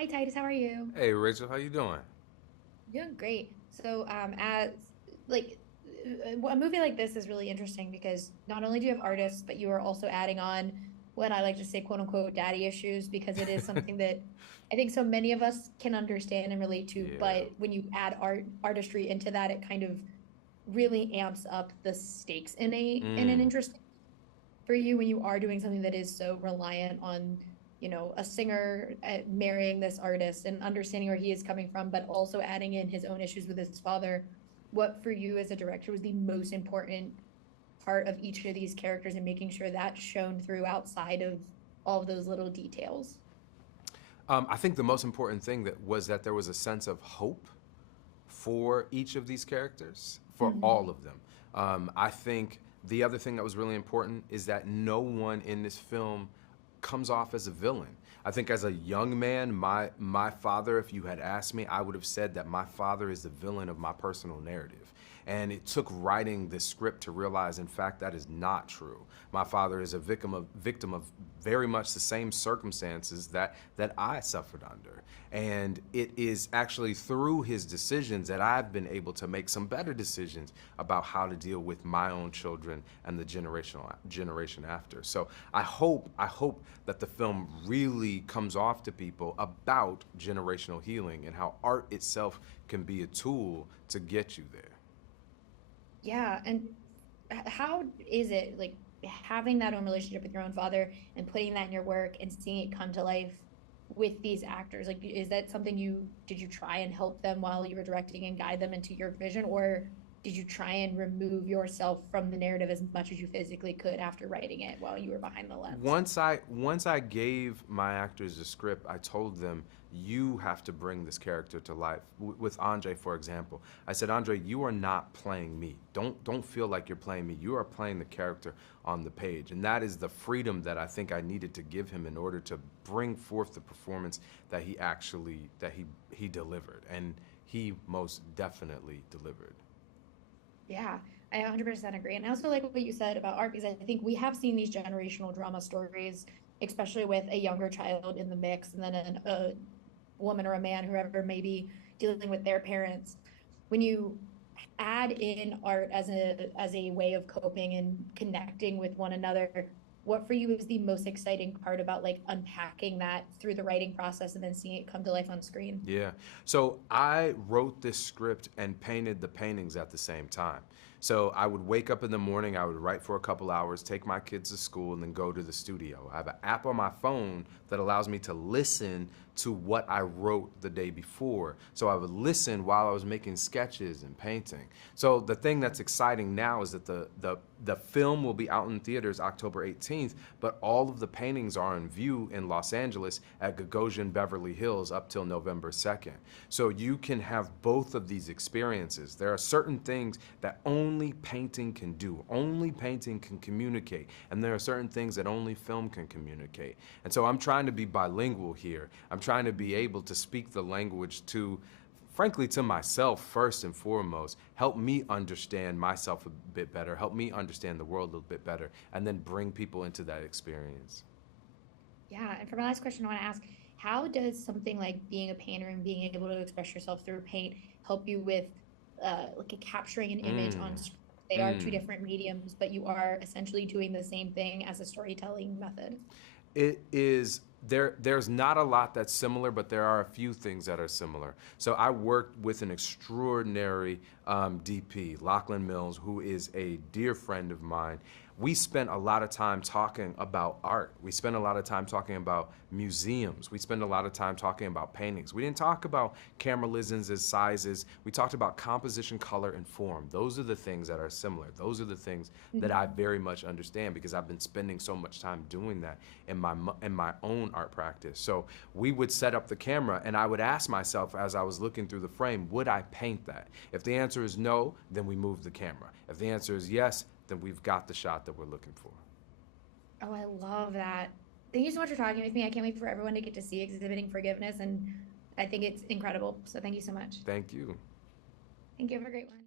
Hi Titus, how are you? Hey Rachel, how you doing? Doing great. So, as like a movie like this is really interesting because not only do you have artists, but you are also adding on what I like to say, quote unquote, daddy issues, because it is something that I think so many of us can understand and relate to. Yeah. But when you add artistry into that, it kind of really amps up the stakes in an Mm. interesting for you when you are doing something that is so reliant on, a singer marrying this artist and understanding where he is coming from, but also adding in his own issues with his father. What for you as a director was the most important part of each of these characters and making sure that's shown through outside of all of those little details? I think the most important thing that was that there was a sense of hope for each of these characters, for all Mhm. of them. I think the other thing that was really important is that no one in this film comes off as a villain. I think as a young man, my father, if you had asked me, I would have said that my father is the villain of my personal narrative. And it took writing this script to realize, in fact, that is not true. My father is a victim of very much the same circumstances that I suffered under. And it is actually through his decisions that I've been able to make some better decisions about how to deal with my own children and the generation after. So I hope that the film really comes off to people about generational healing and how art itself can be a tool to get you there. Yeah, and how is it like having that own relationship with your own father and putting that in your work and seeing it come to life with these actors? Like, is that something you did you try and help them while you were directing and guide them into your vision, or did you try and remove yourself from the narrative as much as you physically could after writing it while you were behind the lens? Once I gave my actors a script, I told them you have to bring this character to life. With Andre, for example, I said, Andre, you are not playing me. Don't feel like you're playing me. You are playing the character on the page, and that is the freedom that I think I needed to give him in order to bring forth the performance that he delivered, and he most definitely delivered. Yeah, I 100% agree. And I also like what you said about art because I think we have seen these generational drama stories, especially with a younger child in the mix and then a woman or a man, whoever may be dealing with their parents. When you add in art as a way of coping and connecting with one another, what for you is the most exciting part about like unpacking that through the writing process and then seeing it come to life on screen? Yeah. So I wrote this script and painted the paintings at the same time. So I would wake up in the morning, I would write for a couple hours, take my kids to school, and then go to the studio. I have an app on my phone that allows me to listen to what I wrote the day before. So I would listen while I was making sketches and painting. So the thing that's exciting now is that the film will be out in theaters October 18th, but all of the paintings are in view in Los Angeles at Gagosian Beverly Hills up till November 2nd. So you can have both of these experiences. There are certain things that only painting can do, only painting can communicate, and there are certain things that only film can communicate. And so I'm trying to be bilingual here. I'm trying to be able to speak the language to frankly to myself first and foremost, help me understand myself a bit better, help me understand the world a little bit better, and then bring people into that experience. Yeah, and for my last question, I want to ask, how does something like being a painter and being able to express yourself through paint help you with like capturing an image on Mm, screen? They are two mm. different mediums, but you are essentially doing the same thing as a storytelling method. It is there's not a lot that's similar, but there are a few things that are similar. So I worked with an extraordinary DP, Lachlan Mills, who is a dear friend of mine. We spent a lot of time talking about art. We spent a lot of time talking about museums. We spent a lot of time talking about paintings. We didn't talk about camera lenses, sizes. We talked about composition, color, and form. Those are the things that are similar. Those are the things that I Mhm. very much understand because I've been spending so much time doing that in my own art practice. So we would set up the camera, and I would ask myself as I was looking through the frame, would I paint that? If the answer is no, then we move the camera. If the answer is yes, then we've got the shot that we're looking for. Oh, I love that. Thank you so much for talking with me. I can't wait for everyone to get to see Exhibiting Forgiveness, and I think it's incredible. So thank you so much. Thank you. Thank you. Have a great one.